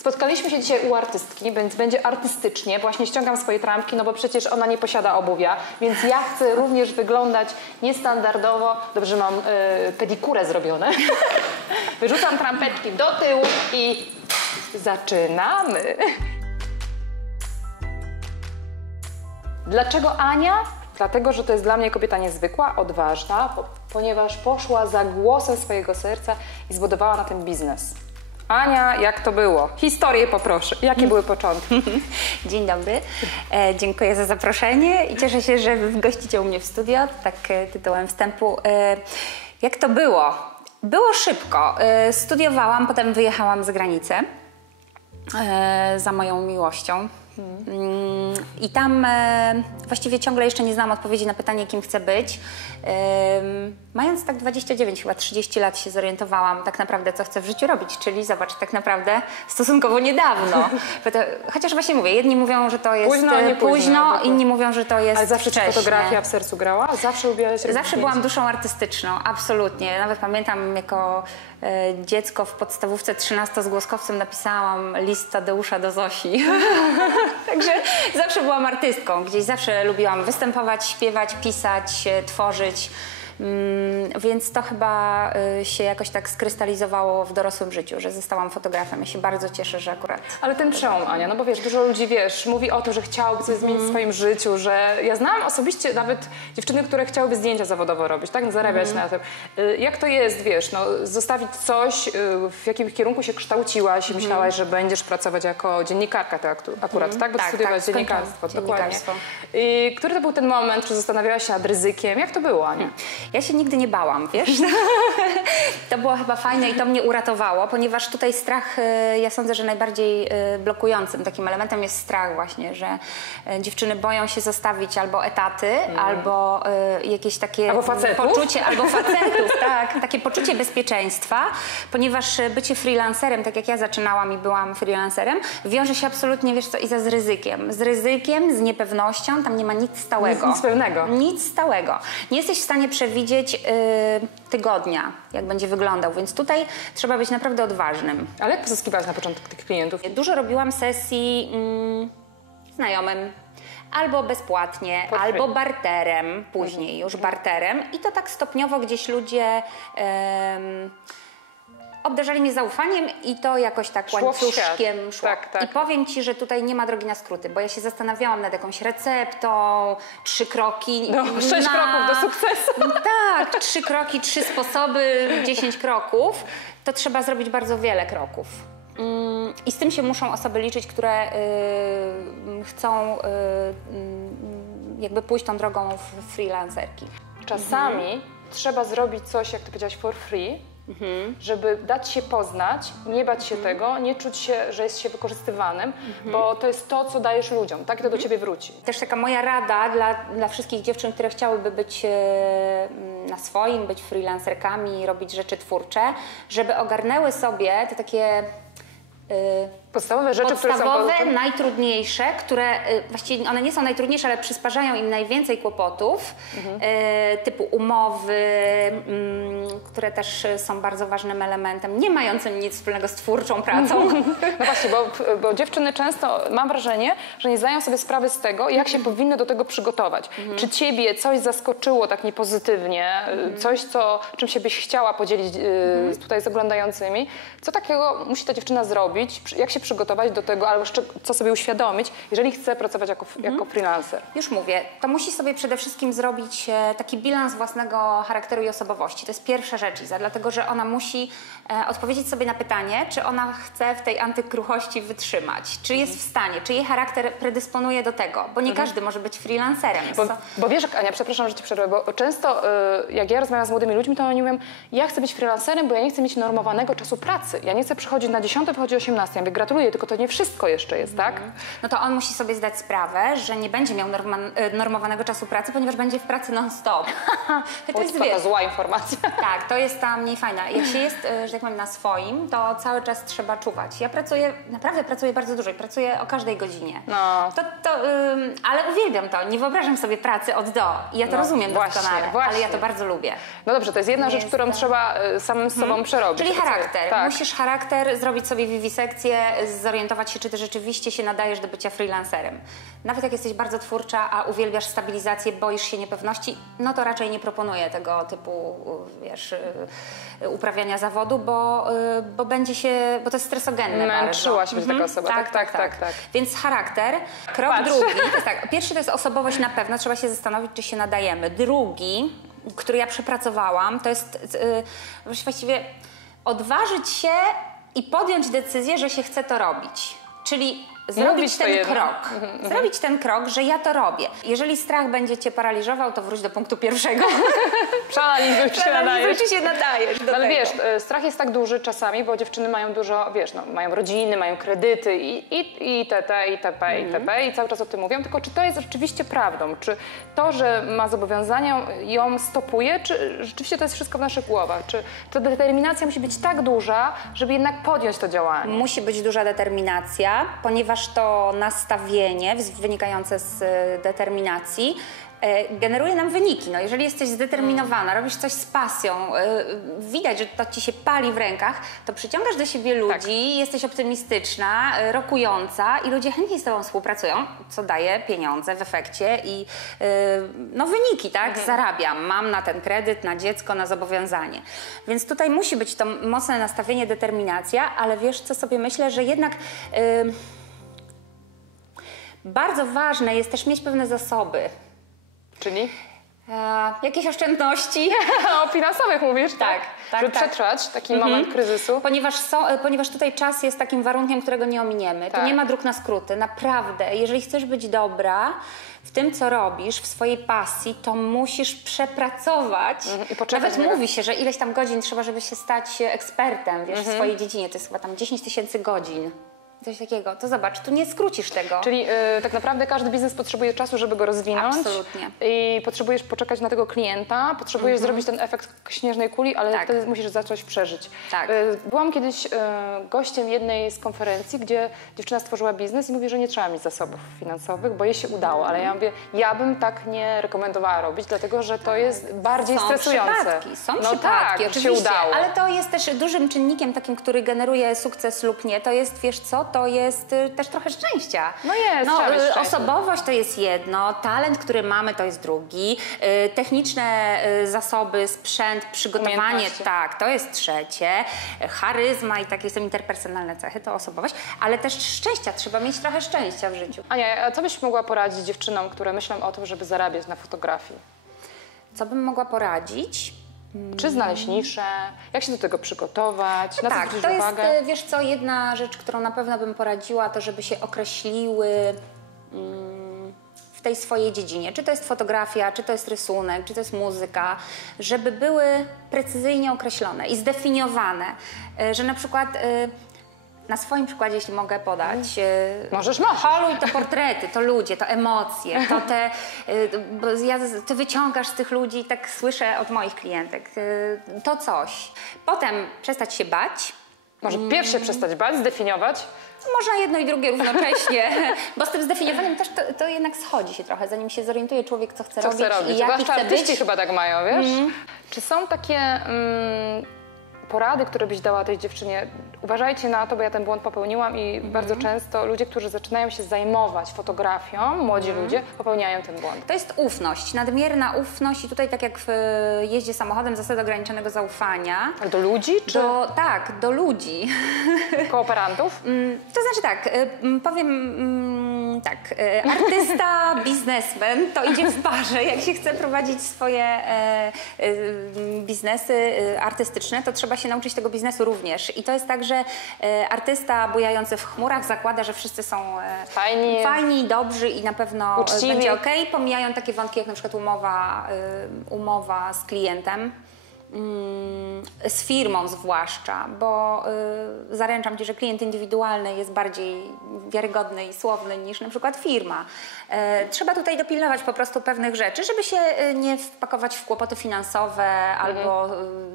Spotkaliśmy się dzisiaj u artystki, więc będzie artystycznie. Właśnie ściągam swoje trampki, no bo przecież ona nie posiada obuwia, więc ja chcę również wyglądać niestandardowo. Dobrze, mam pedikurę zrobione. Wyrzucam trampeczki do tyłu i zaczynamy. Dlaczego Ania? Dlatego, że to jest dla mnie kobieta niezwykła, odważna, ponieważ poszła za głosem swojego serca i zbudowała na tym biznes. Ania, jak to było? Historię poproszę. Jakie były początki? Dzień dobry. Dziękuję za zaproszenie i cieszę się, że gościcie u mnie w studio, tak tytułem wstępu. Jak to było? Było szybko. Studiowałam, potem wyjechałam za granicę za moją miłością. I tam właściwie ciągle jeszcze nie znałam odpowiedzi na pytanie, kim chcę być. Mając tak 29, chyba 30 lat się zorientowałam tak naprawdę, co chcę w życiu robić, czyli zobacz, tak naprawdę stosunkowo niedawno. Chociaż właśnie mówię, jedni mówią, że to jest późno, inni mówią, że to jest Ale zawsze wcześnie. ci fotografia w sercu grała? Zawsze lubiłaś robić Zawsze byłam duszą artystyczną, absolutnie. Nawet pamiętam, jako dziecko w podstawówce 13-zgłoskowcem napisałam list Tadeusza do Zosi. Także zawsze byłam artystką. Gdzieś zawsze lubiłam występować, śpiewać, pisać, tworzyć. Więc to chyba się jakoś tak skrystalizowało w dorosłym życiu, że zostałam fotografem. Ja się bardzo cieszę, że akurat... Ale ten przełom, Ania, no bo wiesz, dużo ludzi, wiesz, mówi o tym, że chciałoby coś zmienić w swoim życiu, że ja znałam osobiście nawet dziewczyny, które chciałyby zdjęcia zawodowo robić, tak, zarabiać na tym. Jak to jest, wiesz, no, zostawić coś, w jakim kierunku się kształciłaś i myślałaś, że będziesz pracować jako dziennikarka akurat, tak? Bo tak, studiowałaś dziennikarstwo, dokładnie. I który to był ten moment, czy zastanawiałaś się nad ryzykiem? Jak to było, Ania? Ja się nigdy nie bałam, wiesz? To było chyba fajne i to mnie uratowało, ponieważ tutaj strach, ja sądzę, że najbardziej blokującym takim elementem jest strach właśnie, że dziewczyny boją się zostawić albo etaty, albo jakieś takie poczucie, albo facetów, tak, takie poczucie bezpieczeństwa, ponieważ bycie freelancerem, tak jak ja zaczynałam i byłam freelancerem, wiąże się absolutnie, wiesz co, Iza, z ryzykiem. Z ryzykiem, z niepewnością, tam nie ma nic stałego. Nic pewnego. Nic stałego. Nie jesteś w stanie przewidzieć tygodnia, jak będzie wyglądał, więc tutaj trzeba być naprawdę odważnym. Ale jak pozyskiwałaś na początek tych klientów? Dużo robiłam sesji znajomym, albo bezpłatnie, albo barterem, później już barterem i to tak stopniowo gdzieś ludzie obdarzali mnie zaufaniem i to jakoś tak łańcuszkiem szło. Tak. I powiem Ci, że tutaj nie ma drogi na skróty, bo ja się zastanawiałam nad jakąś receptą, 3 kroki. No, 6 kroków do sukcesu. Tak, 3 kroki, 3 sposoby, 10 kroków. To trzeba zrobić bardzo wiele kroków. I z tym się muszą osoby liczyć, które chcą jakby pójść tą drogą freelancerki. Czasami trzeba zrobić coś, jak ty powiedziałaś, for free, żeby dać się poznać, nie bać się tego, nie czuć się, że jest się wykorzystywanym, bo to jest to, co dajesz ludziom, tak? I to do ciebie wróci. Też taka moja rada dla wszystkich dziewczyn, które chciałyby być na swoim, być freelancerkami, robić rzeczy twórcze, żeby ogarnęły sobie te takie podstawowe rzeczy, które są najtrudniejsze, które właściwie one nie są najtrudniejsze, ale przysparzają im najwięcej kłopotów, typu umowy, które też są bardzo ważnym elementem, nie mającym nic wspólnego z twórczą pracą. No właśnie, bo dziewczyny często, mam wrażenie, że nie zdają sobie sprawy z tego, jak się powinny do tego przygotować. Czy ciebie coś zaskoczyło tak niepozytywnie, coś, czym się byś chciała podzielić tutaj z oglądającymi? Co takiego musi ta dziewczyna zrobić? Jak się przygotować do tego, albo co sobie uświadomić, jeżeli chce pracować jako freelancer? Już mówię, to musi sobie przede wszystkim zrobić taki bilans własnego charakteru i osobowości. To jest pierwsza rzecz, Iza, dlatego że ona musi odpowiedzieć sobie na pytanie, czy ona chce w tej antykruchości wytrzymać, czy jest w stanie, czy jej charakter predysponuje do tego, bo nie każdy może być freelancerem. Bo wiesz, Ania, przepraszam, że ci przerwę, bo często jak ja rozmawiam z młodymi ludźmi, to oni mówią, ja chcę być freelancerem, bo ja nie chcę mieć normowanego czasu pracy. Ja nie chcę przychodzić na 10, wychodzi 18. Ja mówię, gratuluję, tylko to nie wszystko jeszcze jest, tak? No to on musi sobie zdać sprawę, że nie będzie miał normowanego czasu pracy, ponieważ będzie w pracy non-stop. To jest zła informacja. Tak, to jest ta mniej fajna. Jak się jest, że tak powiem, na swoim, to cały czas trzeba czuwać. Ja naprawdę pracuję bardzo dużo i pracuję o każdej godzinie. No. Ale uwielbiam to. Nie wyobrażam sobie pracy od do. I ja to rozumiem doskonale, ale ja to bardzo lubię. No dobrze, to jest jedna rzecz, którą trzeba samym sobą przerobić. Czyli charakter. Tak. Musisz charakter zrobić sobie wiwisekcję, zorientować się, czy ty rzeczywiście się nadajesz do bycia freelancerem. Nawet jak jesteś bardzo twórcza, a uwielbiasz stabilizację, boisz się niepewności, no to raczej nie proponuję tego typu, wiesz, uprawiania zawodu, bo będzie się, bo to jest stresogenne bardzo. Męczyłaś być taka osoba, tak. Więc charakter. Krok drugi, to jest tak, pierwszy to jest osobowość na pewno, trzeba się zastanowić, czy się nadajemy. Drugi, który ja przepracowałam, to jest właściwie odważyć się i podjąć decyzję, że się chce to robić. Czyli zrobić ten krok. Zrobić ten krok, że ja to robię. Jeżeli strach będzie cię paraliżował, to wróć do punktu pierwszego. Przeanalizuj, czy się nadajesz. Czy się nadajesz do Ale tego. wiesz, strach jest tak duży czasami, bo dziewczyny mają dużo, wiesz, no, mają rodziny, mają kredyty i itp. I cały czas o tym mówią. Tylko czy to jest rzeczywiście prawdą? Czy to, że ma zobowiązania, ją stopuje? Czy rzeczywiście to jest wszystko w naszych głowach? Czy ta determinacja musi być tak duża, żeby jednak podjąć to działanie? Musi być duża determinacja, ponieważ to nastawienie wynikające z determinacji generuje nam wyniki. No, jeżeli jesteś zdeterminowana, robisz coś z pasją, widać, że to ci się pali w rękach, to przyciągasz do siebie ludzi, jesteś optymistyczna, rokująca i ludzie chętnie z tobą współpracują, co daje pieniądze w efekcie i no, wyniki, tak? Zarabiam, mam na ten kredyt, na dziecko, na zobowiązanie. Więc tutaj musi być to mocne nastawienie, determinacja, ale wiesz, co sobie myślę, że jednak bardzo ważne jest też mieć pewne zasoby. Czyli? Jakieś oszczędności. O finansowych mówisz, tak? Żeby przetrwać taki moment kryzysu. Ponieważ tutaj czas jest takim warunkiem, którego nie ominiemy. Tu nie ma dróg na skróty. Naprawdę, jeżeli chcesz być dobra w tym, co robisz, w swojej pasji, to musisz przepracować. I poczekać. Nawet mówi się, że ileś tam godzin trzeba, żeby się stać ekspertem, wiesz, w swojej dziedzinie. To jest chyba tam 10 000 godzin. Coś takiego. To zobacz, tu nie skrócisz tego. Czyli tak naprawdę każdy biznes potrzebuje czasu, żeby go rozwinąć. Absolutnie. I potrzebujesz poczekać na tego klienta, potrzebujesz zrobić ten efekt śnieżnej kuli, ale wtedy musisz zacząć przeżyć. Tak. Byłam kiedyś gościem jednej z konferencji, gdzie dziewczyna stworzyła biznes i mówi, że nie trzeba mieć zasobów finansowych, bo jej się udało. Ale ja mówię, ja bym tak nie rekomendowała robić, dlatego że to jest bardziej stresujące. Są no przypadki, tak, oczywiście, się udało. ale to jest też dużym czynnikiem takim, który generuje sukces lub nie. To jest, wiesz co, to jest też trochę szczęścia. No jest, trzeba mieć szczęście. Osobowość to jest jedno, talent, który mamy, to jest drugi, techniczne zasoby, sprzęt, przygotowanie, tak, to jest trzecie, charyzma i takie są interpersonalne cechy, to osobowość, ale też szczęścia, trzeba mieć trochę szczęścia w życiu. Ania, a co byś mogła poradzić dziewczynom, które myślą o tym, żeby zarabiać na fotografii? Co bym mogła poradzić? Czy znaleźć niszę? Jak się do tego przygotować? Na co Tak, zwrócić to jest, uwagę? wiesz co, jedna rzecz, którą na pewno bym poradziła, to żeby się określiły w tej swojej dziedzinie. Czy to jest fotografia, czy to jest rysunek, czy to jest muzyka, żeby były precyzyjnie określone i zdefiniowane, że na przykład na swoim przykładzie, jeśli mogę podać, Możesz. Holuj to portrety, to ludzie, to emocje, to te, bo ty wyciągasz z tych ludzi, tak słyszę od moich klientek, to coś. Potem przestać się bać. Może pierw się przestać bać, zdefiniować? Można jedno i drugie równocześnie, bo z tym zdefiniowaniem też to jednak schodzi się trochę, zanim się zorientuje człowiek, co chce robić i jaki chce artyści być. chyba tak mają, wiesz? Czy są takie porady, które byś dała tej dziewczynie? Uważajcie na to, bo ja ten błąd popełniłam i bardzo często ludzie, którzy zaczynają się zajmować fotografią, młodzi ludzie, popełniają ten błąd. To jest ufność, nadmierna ufność i tutaj tak jak w jeździe samochodem zasada ograniczonego zaufania. Ale do ludzi? Czy Tak, do ludzi. kooperantów? To znaczy tak, powiem tak, artysta, biznesmen to idzie w parze. Jak się chce prowadzić swoje biznesy artystyczne, to trzeba się nauczyć tego biznesu również. I to jest tak, że artysta bujający w chmurach zakłada, że wszyscy są fajni, dobrzy i na pewno uczciwi. będzie okej. Pomijają takie wątki jak na przykład umowa z klientem. Z firmą zwłaszcza, bo zaręczam Ci, że klient indywidualny jest bardziej wiarygodny i słowny niż na przykład firma. Trzeba tutaj dopilnować po prostu pewnych rzeczy, żeby się nie wpakować w kłopoty finansowe albo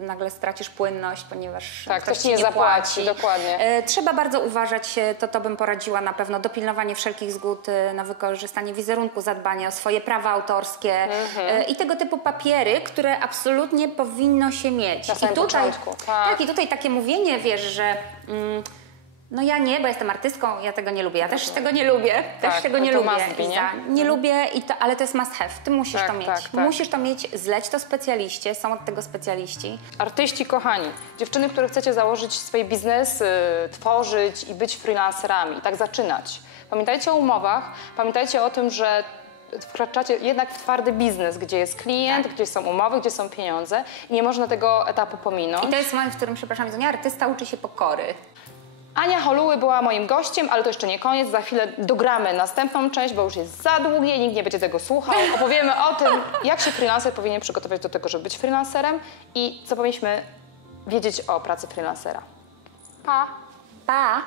nagle stracisz płynność, ponieważ ktoś Ci nie zapłaci. Dokładnie. Trzeba bardzo uważać, to bym poradziła na pewno, dopilnowanie wszelkich zgód na wykorzystanie wizerunku, zadbanie o swoje prawa autorskie i tego typu papiery, które absolutnie powinno się mieć. Na samym początku. Tak, i tutaj takie mówienie, wiesz, że No ja nie, bo jestem artystką, ja tego nie lubię. Ja też tego nie lubię. Tak, Też tego nie to lubię. must be, nie? Iza. Nie lubię, ale to jest must have. Ty musisz Tak, to mieć. tak, tak. Musisz to mieć, zleć to specjaliście, są od tego specjaliści. Artyści kochani, dziewczyny, które chcecie założyć swoje biznesy, tworzyć i być freelancerami, tak zaczynać. Pamiętajcie o umowach, pamiętajcie o tym, że wkraczacie jednak w twardy biznes, gdzie jest klient, gdzie są umowy, gdzie są pieniądze i nie można tego etapu pominąć. I to jest moment, w którym, przepraszam, Izunia, artysta uczy się pokory. Ania Holuły była moim gościem, ale to jeszcze nie koniec. Za chwilę dogramy następną część, bo już jest za długie, nikt nie będzie tego słuchał. Opowiemy o tym, jak się freelancer powinien przygotować do tego, żeby być freelancerem i co powinniśmy wiedzieć o pracy freelancera. Pa! Pa!